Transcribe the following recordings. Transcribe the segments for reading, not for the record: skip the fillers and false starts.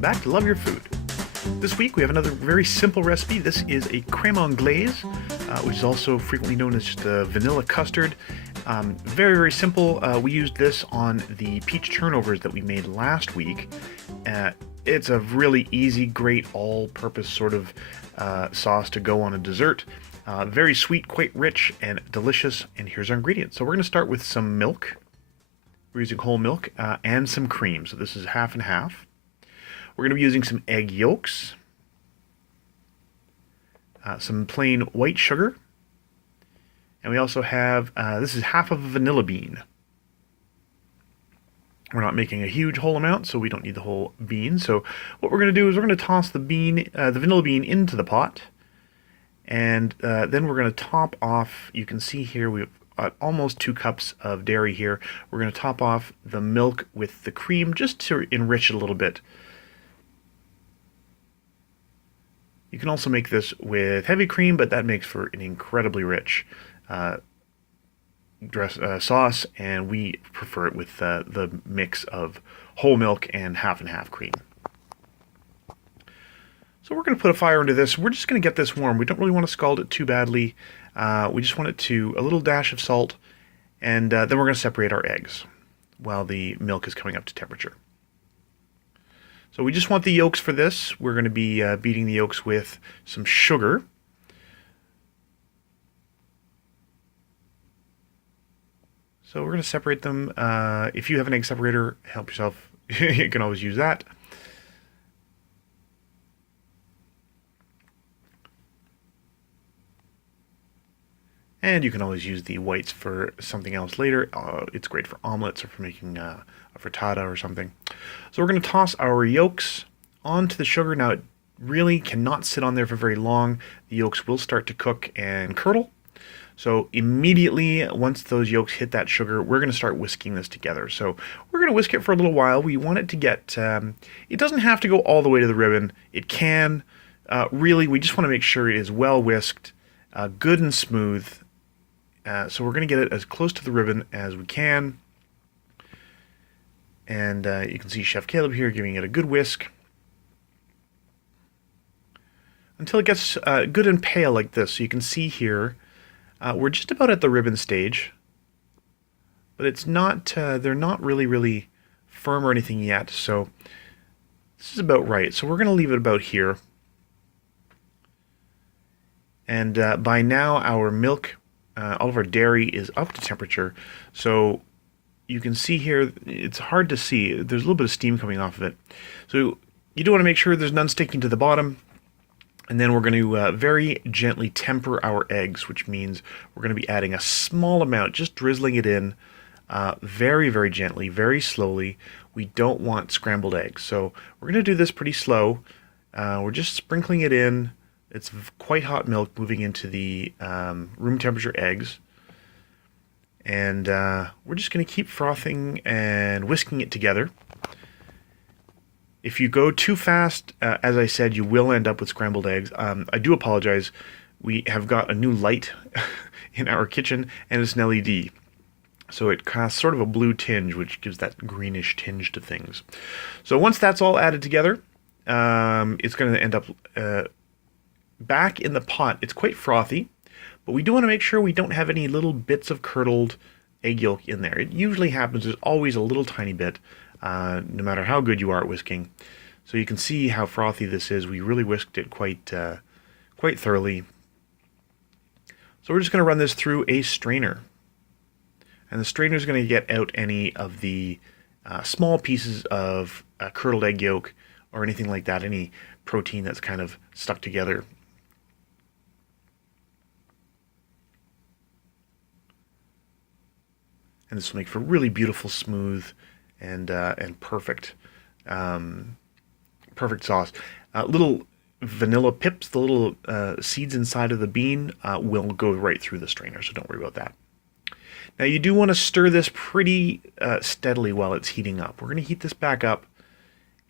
welcome back to Love Your Food. This week we have another very simple recipe. This is a crème anglaise, which is also frequently known as just a vanilla custard. Very, very simple. We used this on the peach turnovers that we made last week. It's a really easy, great, all-purpose sort of sauce to go on a dessert. Very sweet, quite rich, and delicious. And here's our ingredients. So we're going to start with some milk. We're using whole milk and some cream. So this is half and half. We're going to be using some egg yolks, some plain white sugar, and we also have, this is half of a vanilla bean. We're not making a huge whole amount, so we don't need the whole bean. So what we're going to do is we're going to toss the vanilla bean into the pot, and then we're going to top off. You can see here we've almost 2 cups of dairy here. We're going to top off the milk with the cream just to enrich it a little bit. You can also make this with heavy cream, but that makes for an incredibly rich sauce, and we prefer it with the mix of whole milk and half cream. So we're going to put a fire into this. We're just going to get this warm. We don't really want to scald it too badly. We just want it to a little dash of salt, and then we're going to separate our eggs while the milk is coming up to temperature. So we just want the yolks for this. We're going to be beating the yolks with some sugar. So we're going to separate them. If you have an egg separator, help yourself. You can always use that. And you can always use the whites for something else later. It's great for omelets or for making a frittata or something. So we're going to toss our yolks onto the sugar. Now it really cannot sit on there for very long. The yolks will start to cook and curdle. So immediately once those yolks hit that sugar, we're going to start whisking this together. So we're going to whisk it for a little while. We want it to get, it doesn't have to go all the way to the ribbon. It can. Really, we just want to make sure it is well whisked, good and smooth. So we're going to get it as close to the ribbon as we can. And you can see Chef Caleb here giving it a good whisk until it gets good and pale like this. So you can see here, we're just about at the ribbon stage, but it's not, they're not really firm or anything yet. So this is about right. So we're going to leave it about here. And by now our milk, all of our dairy is up to temperature. So you can see here, it's hard to see. There's a little bit of steam coming off of it. So you do want to make sure there's none sticking to the bottom. And then we're going to very gently temper our eggs, which means we're going to be adding a small amount, just drizzling it in very gently, very slowly. We don't want scrambled eggs. So we're going to do this pretty slow. We're just sprinkling it in. It's quite hot milk moving into the room temperature eggs. And we're just going to keep frothing and whisking it together. If you go too fast, as I said, you will end up with scrambled eggs. I do apologize. We have got a new light in our kitchen, and it's an LED. So it casts sort of a blue tinge, which gives that greenish tinge to things. So once that's all added together, it's going to end up back in the pot. It's quite frothy, but we do want to make sure we don't have any little bits of curdled egg yolk in there. It usually happens. There's always a little tiny bit, no matter how good you are at whisking. So you can see how frothy this is. We really whisked it quite thoroughly. So we're just going to run this through a strainer. And the strainer is going to get out any of the small pieces of curdled egg yolk or anything like that, any protein that's kind of stuck together. And this will make for really beautiful, smooth, and perfect, perfect sauce. Little vanilla pips, the little seeds inside of the bean, will go right through the strainer, so don't worry about that. Now you do want to stir this pretty steadily while it's heating up. We're going to heat this back up,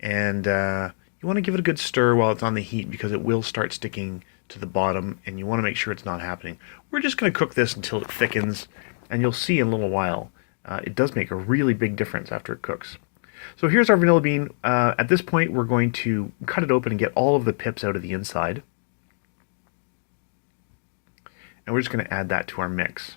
and you want to give it a good stir while it's on the heat because it will start sticking to the bottom, and you want to make sure it's not happening. We're just going to cook this until it thickens, and you'll see in a little while it does make a really big difference after it cooks. So here's our vanilla bean. At this point, we're going to cut it open and get all of the pips out of the inside. And we're just going to add that to our mix.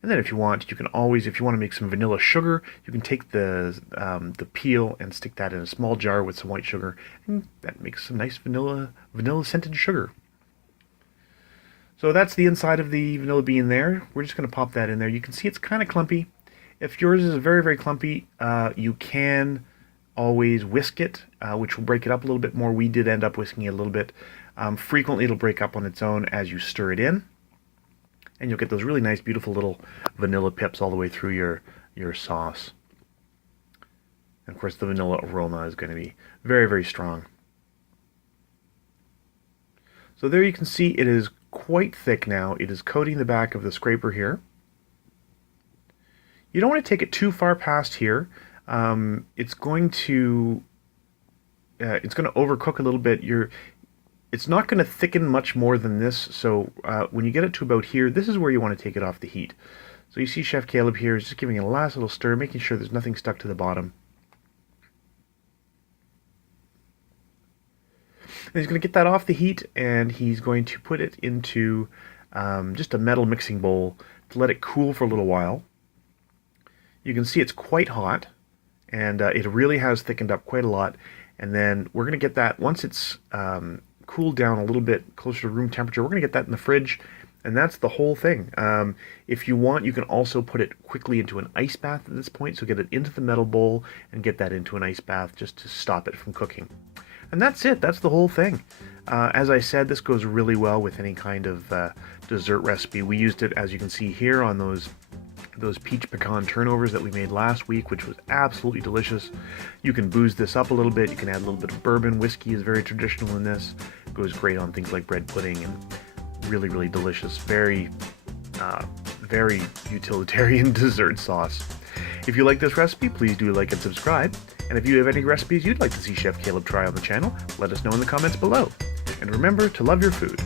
And then if you want, you can always, if you want to make some vanilla sugar, you can take the peel and stick that in a small jar with some white sugar, and that makes some nice vanilla scented sugar. So that's the inside of the vanilla bean there. We're just going to pop that in there. You can see it's kind of clumpy. If yours is very, very clumpy, you can always whisk it, which will break it up a little bit more. We did end up whisking it a little bit. Frequently it'll break up on its own as you stir it in. And you'll get those really nice, beautiful little vanilla pips all the way through your sauce. And of course, the vanilla aroma is going to be very, very strong. So there you can see it is quite thick now. It is coating the back of the scraper here. You don't want to take it too far past here. It's going to overcook a little bit. It's not going to thicken much more than this, so when you get it to about here, this is where you want to take it off the heat. So you see Chef Caleb here is just giving it a last little stir, making sure there's nothing stuck to the bottom. And he's going to get that off the heat, and he's going to put it into just a metal mixing bowl to let it cool for a little while. You can see it's quite hot, and it really has thickened up quite a lot. And then we're going to get that, once it's cooled down a little bit closer to room temperature, we're going to get that in the fridge, and that's the whole thing. If you want, you can also put it quickly into an ice bath at this point, so get it into the metal bowl and get that into an ice bath just to stop it from cooking. And that's it. That's the whole thing. As I said, this goes really well with any kind of dessert recipe. We used it, as you can see here, on those peach pecan turnovers that we made last week, which was absolutely delicious. You can booze this up a little bit. You can add a little bit of bourbon. Whiskey is very traditional in this. It goes great on things like bread pudding, and really, really delicious. Very, very utilitarian dessert sauce. If you like this recipe, please do like and subscribe. And if you have any recipes you'd like to see Chef Caleb try on the channel, let us know in the comments below. And remember to love your food.